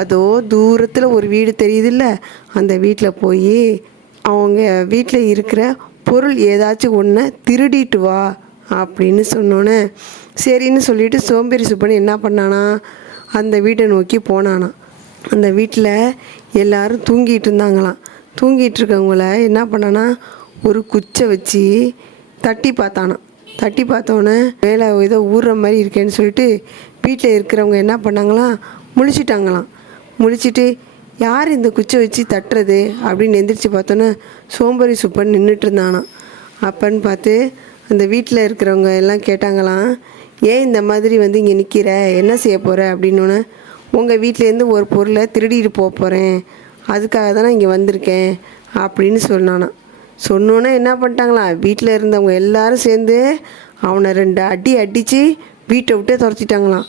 அதோ தூரத்தில் ஒரு வீடு தெரியுதுல்ல, அந்த வீட்டில் போய் அவங்க வீட்டில் இருக்கிற பொருள் ஏதாச்சும் ஒன்று திருடிட்டு வா அப்படின்னு சொன்னோன்னே சரின்னு சொல்லிட்டு சோம்பேறி சுப்பன் என்ன பண்ணானா, அந்த வீட்டை நோக்கி போனானா. அந்த வீட்டில் எல்லாரும் தூங்கிட்டு இருந்தாங்களாம். தூங்கிட்டு இருக்கவங்கள என்ன பண்ணானா, ஒரு குச்சை வச்சு தட்டி பார்த்தானா. தட்டி பார்த்தோன்னே மேலே ஏதோ ஊறுற மாதிரி இருக்கேன்னு சொல்லிட்டு வீட்டில் இருக்கிறவங்க என்ன பண்ணாங்களாம், முழிச்சிட்டாங்களாம். முழிச்சிட்டு யார் இந்த குச்சை வச்சு தட்டுறது அப்படின்னு எந்திரிச்சு பார்த்தோன்னே சோம்பேறி சுப்பன் நின்றுட்டு இருந்தானா. அப்பன்னு பார்த்து அந்த வீட்டில் இருக்கிறவங்க எல்லாம் கேட்டாங்களாம், ஏன் இந்த மாதிரி இங்கே நிற்கிற, என்ன செய்ய போகிற அப்படின்னோன்னே, உங்கள் வீட்டிலேருந்து ஒரு பொருளை திருடிட்டு போகிறேன், அதுக்காக தான் நான் இங்கே வந்திருக்கேன் அப்படின்னு சொன்னானா. சொன்னோன்னே என்ன பண்ணிட்டாங்களாம், வீட்டில் இருந்தவங்க எல்லாரும் சேர்ந்து அவனை 2 அடி அடித்து வீட்டை விட்டே துரத்திட்டாங்களாம்.